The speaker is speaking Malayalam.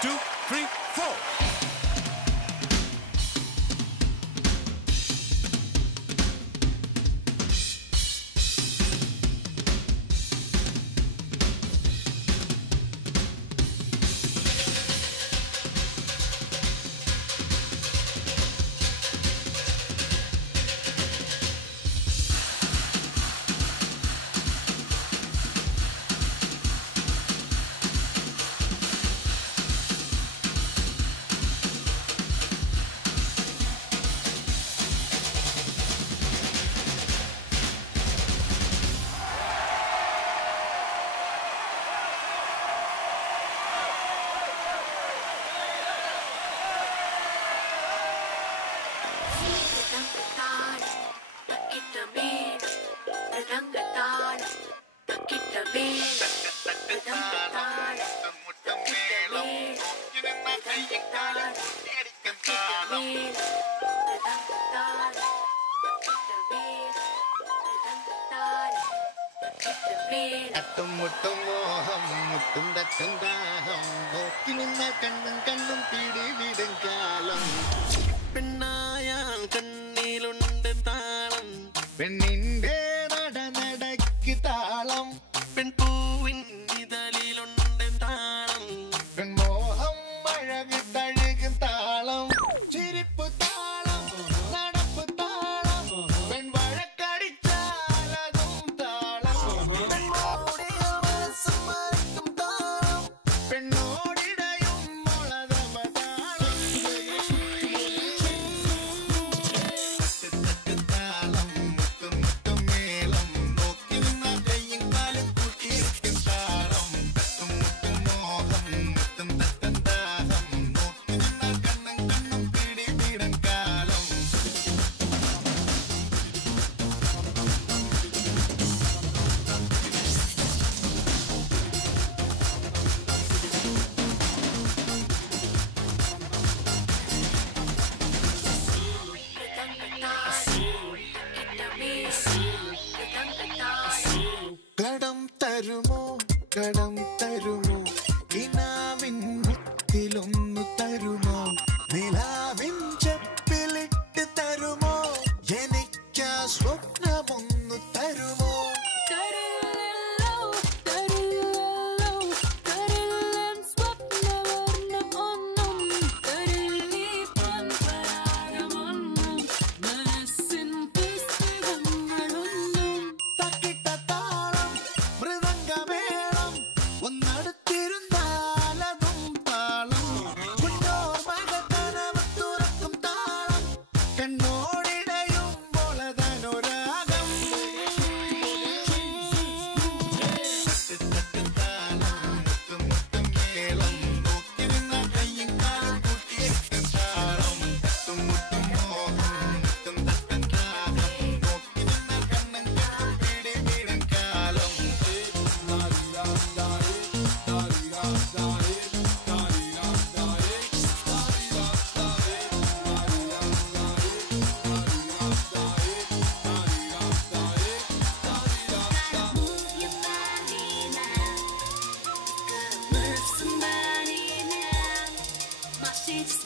2, 3, 4. അട്ടും മുട്ടും മോഹം മുട്ടും തട്ടും ദാഹം നോക്കി നിന്ന കണ്ണും കണ്ണും പിടിവിടും കാലം പെണ്ണായാൽ കണ്ണിലുണ്ട് താളം പെണ്ണിന്റെ നടനടയ്ക്ക് താളം പെൺപൂവിൻ ഇതളിലുണ്ട് താളം പെൺമോഹം അഴകി തഴുകും താളം ചിരിപ്പ് താളം നടപ്പ് താളം പെൺവഴക്കടിച്ചാലതും താളം പെണ്ണോടിടയും മുളതമതാളം താളം മുത്തും മുത്തും മേളം നോക്കി നിന്ന കയ്യും കാലും കൂട്ടിയിരിക്കും താളം തട്ടും മുട്ടും മോഹം മുത്തും തട്ടും ദാഹം നോക്കി നിന്ന കണ്ണും കണ്ണും പിടിവിടും കാലം കടം തരുമോ കടം തരുമോ കിനാവിൻ മുത്തിലൊന്നു തരുമോ നിലാവിൻ ചെപ്പിലിട്ട് തരുമോ എനിക്കാ സ്വപ്നമൊന്നു തരുമോ തക്കിട്ട താളം മൃദംഗമേളം ഒന്നടുത്തിരുന്നാലതും താളം കുഞ്ഞോർമകത്തനവ് തുറക്കും താളം കണ്ണോടിടയും മുളതനുരാഗം താളം മുത്തും മുത്തും മേളം നോക്കി നിന്ന കയ്യും കാലും കൂട്ടിയിരിക്കും താളം തട്ടും മുട്ടും മോഹം മുത്തും തട്ടും ദാഹം നോക്കി നിന്ന കണ്ണും കണ്ണും പിടിവിടും കാലം Move somebody now. My shit's